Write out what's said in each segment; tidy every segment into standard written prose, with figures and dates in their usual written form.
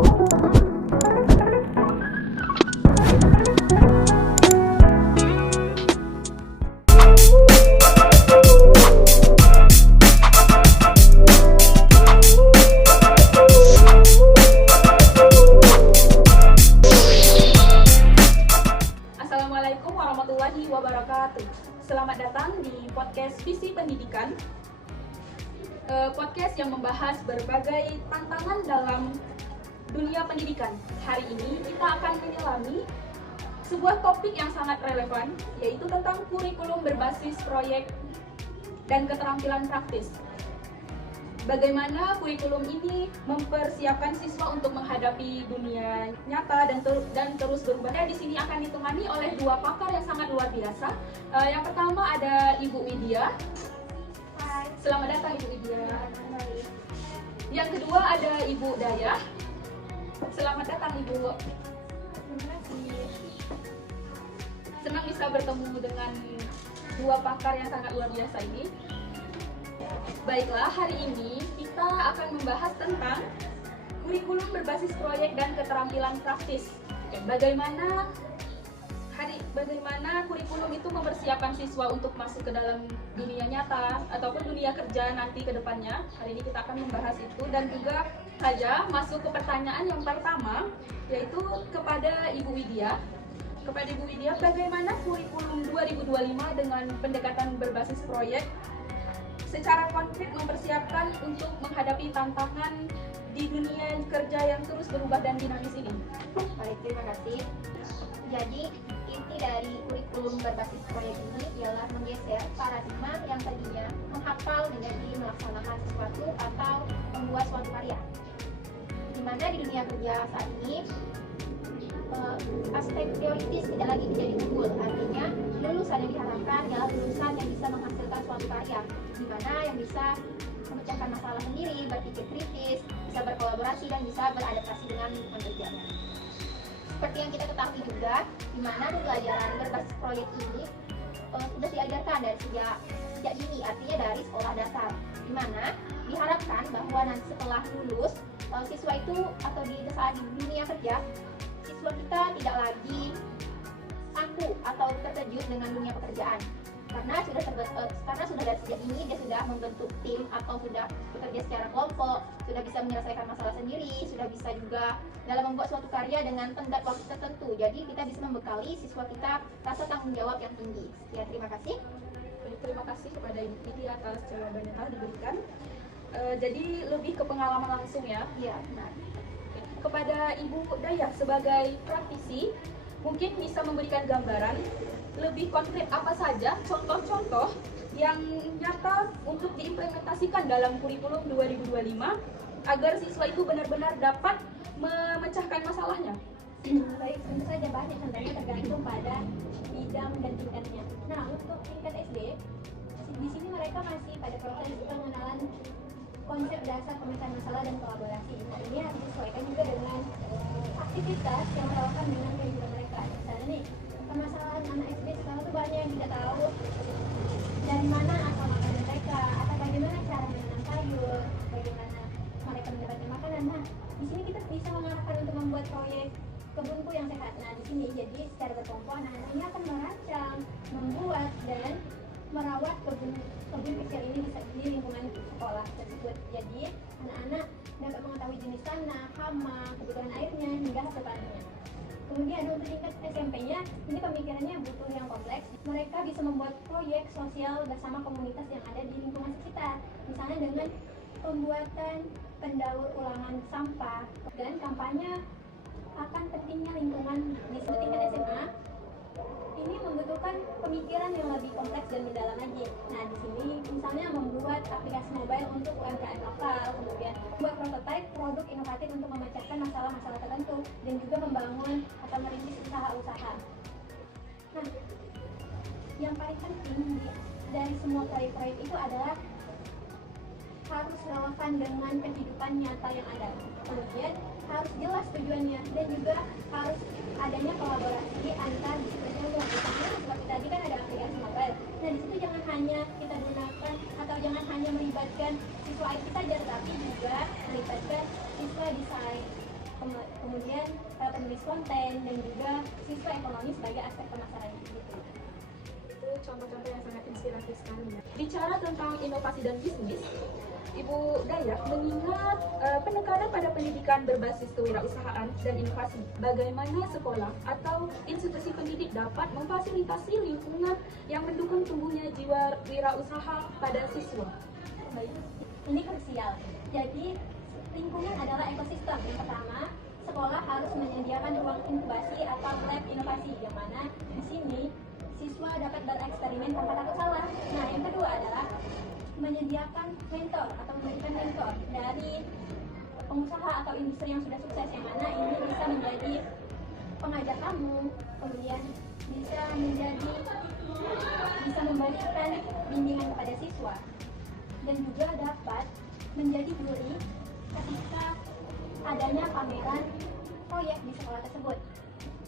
Assalamualaikum warahmatullahi wabarakatuh. Selamat datang di podcast Visi Pendidikan. Podcast yang membahas berbagai tantangan dalam dunia pendidikan. Hari ini kita akan menyelami sebuah topik yang sangat relevan, yaitu tentang kurikulum berbasis proyek dan keterampilan praktis. Bagaimana kurikulum ini mempersiapkan siswa untuk menghadapi dunia nyata dan terus berubah. Di sini akan ditemani oleh dua pakar yang sangat luar biasa. Yang pertama ada Ibu Widya. Hai. Selamat datang Ibu Widya. Yang kedua ada Ibu Dayah. Selamat datang Ibu. Terima kasih. Senang bisa bertemu dengan dua pakar yang sangat luar biasa ini. Baiklah, hari ini kita akan membahas tentang kurikulum berbasis proyek dan keterampilan praktis. Bagaimana kurikulum itu mempersiapkan siswa untuk masuk ke dalam dunia nyata ataupun dunia kerja nanti ke depannya. Hari ini kita akan membahas itu dan juga saja masuk ke pertanyaan yang pertama, yaitu kepada Ibu Widya. Kepada Ibu Widya, bagaimana kurikulum 2025 dengan pendekatan berbasis proyek secara konkret mempersiapkan untuk menghadapi tantangan di dunia kerja yang terus berubah dan dinamis ini? Baik, terima kasih. Jadi, inti dari kurikulum berbasis proyek ini ialah menggeser paradigma yang tadinya menghafal menjadi melaksanakan sesuatu atau membuat suatu karya. Di mana di dunia kerja saat ini, aspek teoritis tidak lagi menjadi unggul. Artinya, lulusan yang diharapkan adalah lulusan yang bisa menghasilkan suatu karya, di mana yang bisa memecahkan masalah sendiri, berpikir kritis, bisa berkolaborasi dan bisa beradaptasi dengan lingkungan kerja. Seperti yang kita ketahui juga, di mana pembelajaran berbasis proyek ini sudah diajarkan dari sejak dini, artinya dari sekolah dasar, di mana diharapkan bahwa nanti setelah lulus siswa itu atau di saat di dunia kerja, siswa kita tidak lagi kaku atau terkejut dengan dunia pekerjaan, karena sudah dari sejak dini dia sudah membentuk tim atau sudah bekerja secara kelompok, sudah bisa menyelesaikan masalah sendiri, sudah bisa juga dalam membuat suatu karya dengan tenggat waktu tertentu. Jadi kita bisa membekali siswa kita rasa tanggung jawab yang tinggi. Ya, terima kasih. Terima kasih kepada Ibu Widya atas jawaban yang telah diberikan. Jadi lebih ke pengalaman langsung ya. Iya, benar. Kepada Ibu Dayah sebagai praktisi, mungkin bisa memberikan gambaran lebih konkret apa saja contoh-contoh yang nyata untuk diimplementasikan dalam kurikulum 2025 agar siswa itu benar-benar dapat memecahkan masalahnya. Baik, tentu saja banyak, tentunya tergantung pada bidang dan tingkatnya. Nah, untuk tingkat SD, di sini mereka masih pada proses pengenalan konsep dasar pemecahan masalah dan kolaborasi. Nah, ini harus disesuaikan juga dengan aktivitas yang relevan dengan kehidupan mereka. Misalnya nih, permasalahan anak SD sekarang tuh banyak yang tidak tahu dari mana asal makanan mereka, atau bagaimana cara menanam sayur, bagaimana mereka mendapatkan makanan. Nah, di sini kita bisa mengarahkan untuk membuat proyek kebunku yang sehat. Nah, di sini jadi secara berkelompok anak-anak ini akan merancang, membuat dan merawat kebun kecil ini di lingkungan sekolah tersebut. Jadi anak-anak dapat mengetahui jenis tanah, hama, kebutuhan airnya hingga hasil panennya. Kemudian untuk tingkat SMP-nya, ini pemikirannya butuh yang kompleks. Mereka bisa membuat proyek sosial bersama komunitas yang ada di lingkungan sekitar. Misalnya dengan pembuatan pendaur ulangan sampah dan kampanye akan pentingnya lingkungan di tingkat SMA. Ini membutuhkan pemikiran yang lebih kompleks dan mendalam lagi. Nah, di sini misalnya membuat aplikasi mobile untuk UMKM lokal, kemudian membuat prototipe produk inovatif untuk memecahkan masalah-masalah tertentu, dan juga membangun atau merintis usaha-usaha. Nah, yang paling penting dari semua proyek-proyek itu adalah harus relevan dengan kehidupan nyata yang ada. Kemudian harus jelas tujuannya dan juga harus adanya kolaborasi antar stakeholder. Misalnya seperti tadi kan ada aplikasi mobile. Nah, di situ jangan hanya kita gunakan atau jangan hanya melibatkan siswa IT saja, tetapi juga melibatkan siswa desain, kemudian penulis konten, dan juga siswa ekonomi sebagai aspek pemasaran gitu. Itu contoh-contoh yang sangat inspiratif sekali ya. Bicara tentang inovasi dan bisnis, Ibu Dayah mengingat penekanan pada pendidikan berbasis kewirausahaan dan inovasi. Bagaimana sekolah atau institusi pendidik dapat memfasilitasi lingkungan yang mendukung tumbuhnya jiwa wirausaha pada siswa? Baik, ini krusial. Jadi lingkungan adalah ekosistem. Yang pertama, sekolah harus menyediakan ruang inkubasi atau lab inovasi, yang mana di sini siswa dapat bereksperimen tanpa takut salah. Nah, yang kedua adalah menyediakan mentor atau memberikan mentor dari pengusaha atau industri yang sudah sukses, yang mana ini bisa menjadi pengajar kamu, kemudian bisa memberikan bimbingan kepada siswa, dan juga dapat menjadi juri ketika adanya pameran proyek di sekolah tersebut.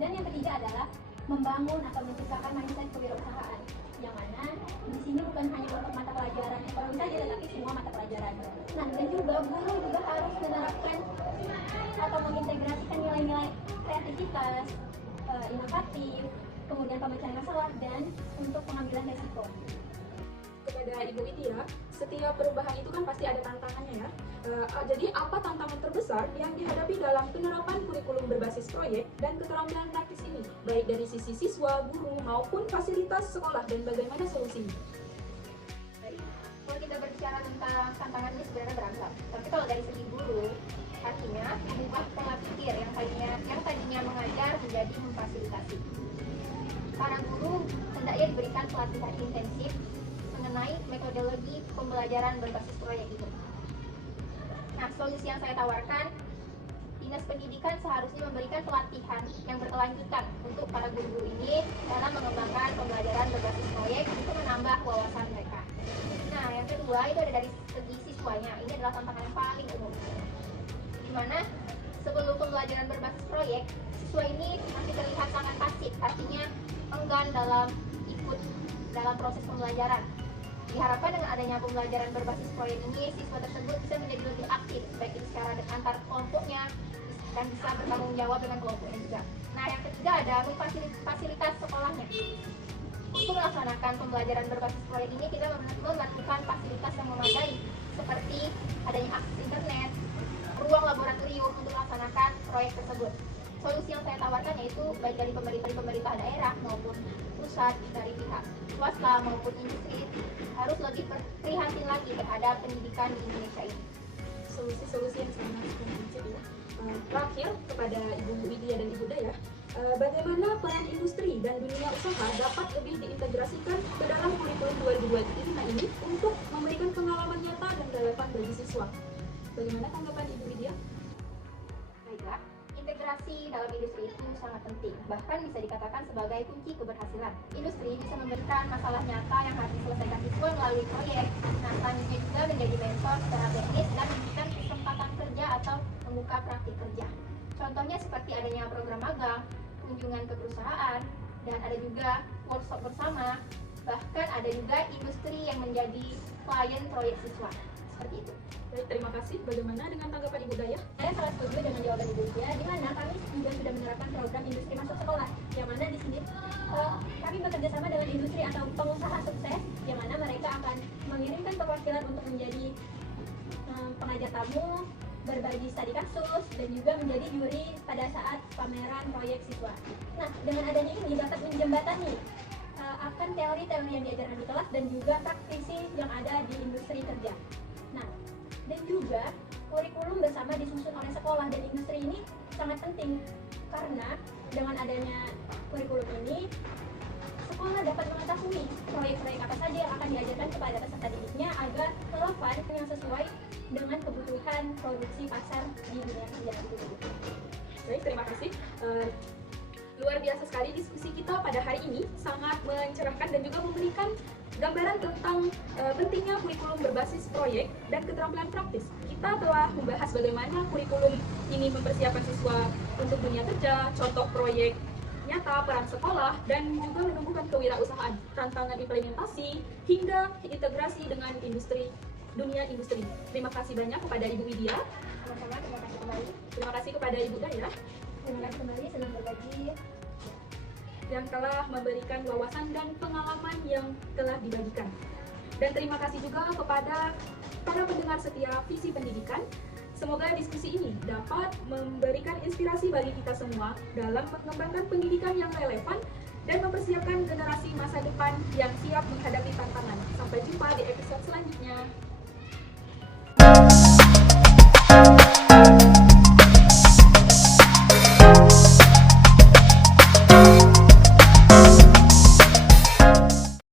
Dan yang ketiga adalah membangun atau menciptakan mindset kewirausahaan, yang mana di sini bukan hanya untuk mata pelajaran ekonomi saja, tetapi semua mata pelajaran. Nah, dan juga guru juga harus menerapkan atau mengintegrasikan nilai-nilai kreativitas, inovatif, kemudian pemecahan masalah, dan untuk pengambilan risiko. Kepada Ibu Widya, setiap perubahan itu kan pasti ada tantangannya ya. Jadi apa tantangan terbesar yang dihadapi dalam penerapan kurikulum berbasis proyek dan keterampilan praktis ini, baik dari sisi siswa, guru, maupun fasilitas sekolah, dan bagaimana solusinya? Baik. Kalau kita berbicara tentang tantangan ini sebenarnya beragam. Tapi kalau dari segi guru, artinya mengubah pola pikir yang tadinya mengajar menjadi memfasilitasi. Para guru hendaknya diberikan pelatihan intensif mengenai metodologi pembelajaran berbasis proyek itu. Nah, solusi yang saya tawarkan, Dinas Pendidikan seharusnya memberikan pelatihan yang berkelanjutan untuk para guru-guru ini dalam mengembangkan pembelajaran berbasis proyek untuk menambah wawasan mereka. Nah, yang kedua itu ada dari segi siswanya. Ini adalah tantangan yang paling umum, di mana sebelum pembelajaran berbasis proyek, siswa ini masih terlihat sangat pasif, artinya enggan dalam ikut dalam proses pembelajaran. Diharapkan dengan adanya pembelajaran berbasis proyek ini, siswa tersebut bisa menjadi lebih aktif, baik itu secara antar kelompoknya dan bisa bertanggung jawab dengan kelompoknya juga. Nah, yang ketiga ada fasilitas sekolahnya. Untuk melaksanakan pembelajaran berbasis proyek ini, kita melakukan fasilitas yang memadai, seperti adanya akses internet, ruang laboratorium untuk melaksanakan proyek tersebut. Solusi yang saya tawarkan yaitu baik dari pemerintah daerah maupun pusat, dari pihak swasta maupun industri, harus lebih prihatin lagi terhadap pendidikan di Indonesia ini. Solusi-solusi yang sangat komprehensif ya. Terakhir kepada Ibu Widya dan Ibu Dayah, bagaimana peran industri dan dunia usaha dapat lebih diintegrasikan ke dalam kurikulum 2025 ini untuk memberikan pengalaman nyata dan relevan bagi siswa? Bagaimana tanggapan Ibu Widya? Baiklah, integrasi dalam industri itu sangat penting, bahkan bisa dikatakan sebagai kunci keberhasilan. Industri bisa memberikan masalah nyata yang harus diselesaikan siswa melalui proyek. Nah, selanjutnya juga menjadi mentor secara teknis dan memberikan kesempatan kerja atau membuka praktik kerja. Contohnya seperti adanya program magang, kunjungan ke perusahaan, dan ada juga workshop bersama. Bahkan ada juga industri yang menjadi klien proyek siswa. Seperti itu. Baik, terima kasih. Bagaimana dengan tanggapan Ibu Dayah? Saya sangat setuju dengan jawaban Ibu Widya, di mana kami juga sudah menerapkan program industri masuk sekolah, yang mana di sini kami bekerja sama dengan industri atau pengusaha sukses, yang mana mereka akan mengirimkan perwakilan untuk menjadi pengajar tamu, berbagi studi kasus, dan juga menjadi juri pada saat pameran proyek siswa. Nah, dengan adanya ini dapat menjembatani akan teori-teori yang diajarkan di kelas dan juga praktisi yang ada di industri kerja. Nah, dan juga kurikulum bersama disusun oleh sekolah dan industri ini sangat penting, karena dengan adanya kurikulum ini sekolah dapat mengetahui proyek-proyek apa saja yang akan diajarkan kepada peserta didiknya agar relevan yang sesuai dengan kebutuhan produksi pasar di dunia kerja. Baik, terima kasih. Luar biasa sekali diskusi kita pada hari ini, sangat mencerahkan dan juga memberikan gambaran tentang pentingnya kurikulum berbasis proyek dan keterampilan praktis. Kita telah membahas bagaimana kurikulum ini mempersiapkan siswa untuk dunia kerja, contoh proyek nyata, peran sekolah, dan juga menumbuhkan kewirausahaan, tantangan implementasi, hingga integrasi dengan dunia industri. Terima kasih banyak kepada Ibu Widya. Sama-sama, terima kasih kembali. Terima kasih kasih kepada Ibu Daya Terima kasih kembali, senang berbagi. yang telah memberikan wawasan dan pengalaman yang telah dibagikan. Dan terima kasih juga kepada para pendengar setia Visi Pendidikan. Semoga diskusi ini dapat memberikan inspirasi bagi kita semua dalam mengembangkan pendidikan yang relevan dan mempersiapkan generasi masa depan yang siap menghadapi tantangan. Sampai jumpa di episode selanjutnya.